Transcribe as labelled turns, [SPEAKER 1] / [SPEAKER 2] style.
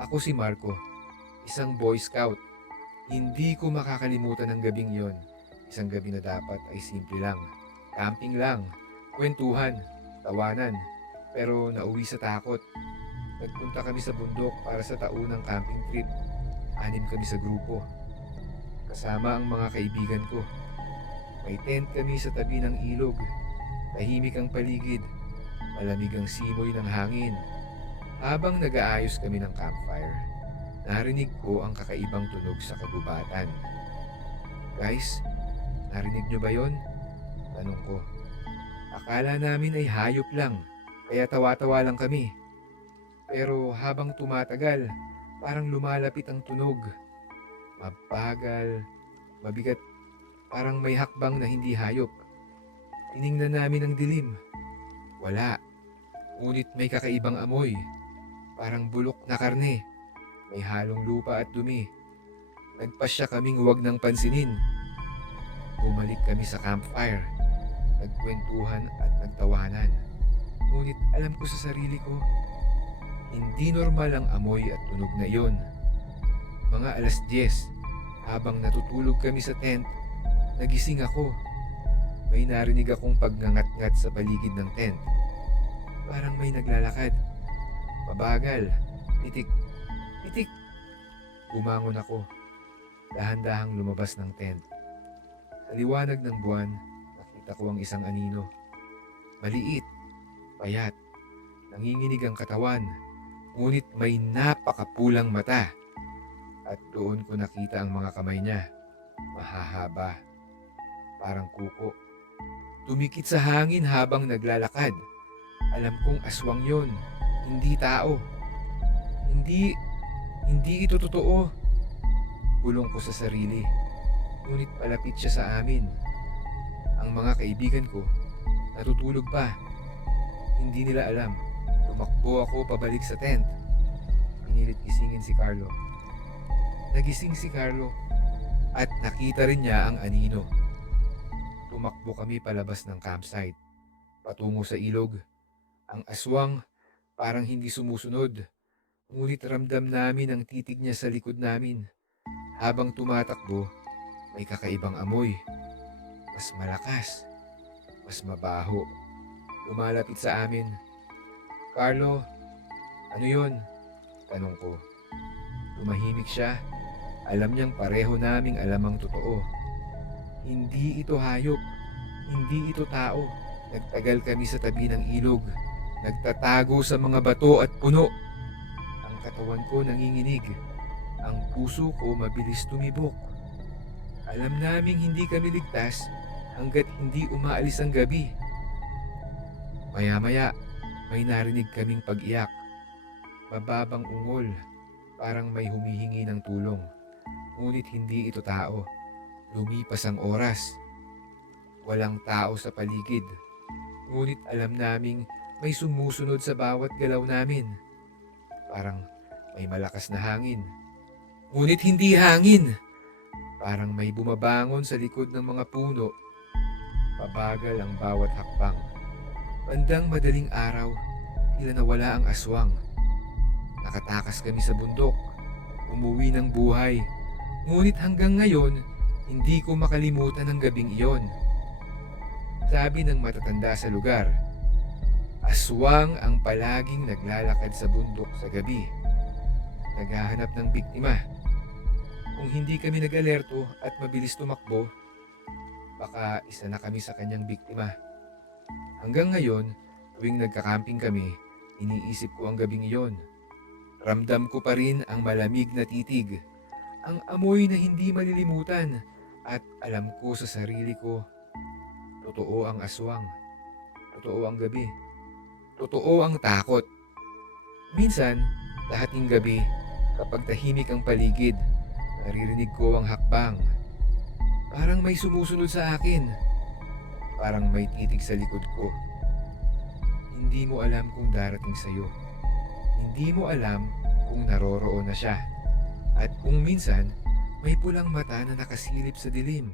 [SPEAKER 1] Ako si Marco, isang Boy Scout. Hindi ko makakalimutan ang gabing yon. Isang gabi na dapat ay simple lang. Camping lang, kwentuhan, tawanan. Pero nauwi sa takot. Nagpunta kami sa bundok para sa taunang camping trip. Anim kami sa grupo. Kasama ang mga kaibigan ko. May tent kami sa tabi ng ilog. Tahimik ang paligid. Malamig ang simoy ng hangin. Habang nag-aayos kami ng campfire, narinig ko ang kakaibang tunog sa kagubatan. Guys, narinig nyo ba yon? Tanong ko. Akala namin ay hayop lang, kaya tawa-tawa lang kami. Pero habang tumatagal, parang lumalapit ang tunog. Mabagal, mabigat, parang may hakbang na hindi hayop. Tiningnan namin ang dilim. Wala. Ngunit may kakaibang amoy. Parang bulok na karne. May halong lupa at dumi. Nagpasya kaming huwag nang pansinin. Bumalik kami sa campfire. Nagkwentuhan at nagtawanan. Ngunit alam ko sa sarili ko, hindi normal ang amoy at tunog na iyon. Mga alas 10, habang natutulog kami sa tent, nagising ako. May narinig akong pagngangat-ngat sa paligid ng tent. Parang may naglalakad. Mabagal. Titik. Titik. Bumangon ako. Dahan-dahang lumabas ng tent. Sa liwanag ng buwan, nakita ko ang isang anino. Maliit. Payat. Nanginginig ang katawan. Ngunit may napakapulang mata. At doon ko nakita ang mga kamay niya. Mahahaba. Parang kuko. Tumikit sa hangin habang naglalakad. Alam kong aswang yon, hindi tao. Hindi, hindi ito totoo. Bulong ko sa sarili. Ngunit palapit siya sa amin. Ang mga kaibigan ko, natutulog pa. Hindi nila alam. Tumakbo ako pabalik sa tent. Pinilit gisingin si Carlo. Nagising si Carlo at nakita rin niya ang anino. Tumakbo kami palabas ng campsite, patungo sa ilog. Ang aswang parang hindi sumusunod, ngunit ramdam namin ang titig niya sa likod namin. Habang tumatakbo, may kakaibang amoy. Mas malakas, mas mabaho. Lumalapit sa amin. Carlo, ano yon? Tanong ko. Tumahimik siya. Alam niyang pareho naming alam ang totoo. Hindi ito hayop. Hindi ito tao. Nagtagal kami sa tabi ng ilog. Nagtatago sa mga bato at puno. Ang katawan ko nanginginig. Ang puso ko mabilis tumibok. Alam naming hindi kami ligtas hanggat hindi umaalis ang gabi. Maya-maya, may narinig kaming pag-iyak. Mababang ungol, parang may humihingi ng tulong. Ngunit hindi ito tao. Lumipas ang oras. Walang tao sa paligid. Ngunit alam naming may sumusunod sa bawat galaw namin. Parang may malakas na hangin. Ngunit hindi hangin. Parang may bumabangon sa likod ng mga puno. Pabagal ang bawat hakbang. Bandang madaling araw, tila nawala ang aswang. Nakatakas kami sa bundok. Umuwi ng buhay. Ngunit hanggang ngayon, hindi ko makalimutan ang gabing iyon. Sabi ng matatanda sa lugar, aswang ang palaging naglalakad sa bundok sa gabi. Naghahanap ng biktima. Kung hindi kami nag-alerto at mabilis tumakbo, baka isa na kami sa kanyang biktima. Hanggang ngayon, tuwing nagkakamping kami, iniisip ko ang gabing iyon. Ramdam ko pa rin ang malamig na titig, ang amoy na hindi malilimutan, at alam ko sa sarili ko, totoo ang aswang, totoo ang gabi, totoo ang takot. Minsan, lahat ng gabi, kapag tahimik ang paligid, naririnig ko ang hakbang. Parang may sumusunod sa akin. Parang may titig sa likod ko. Hindi mo alam kung darating sa'yo. Hindi mo alam kung naroroon na siya. At kung minsan, may pulang mata na nakasilip sa dilim.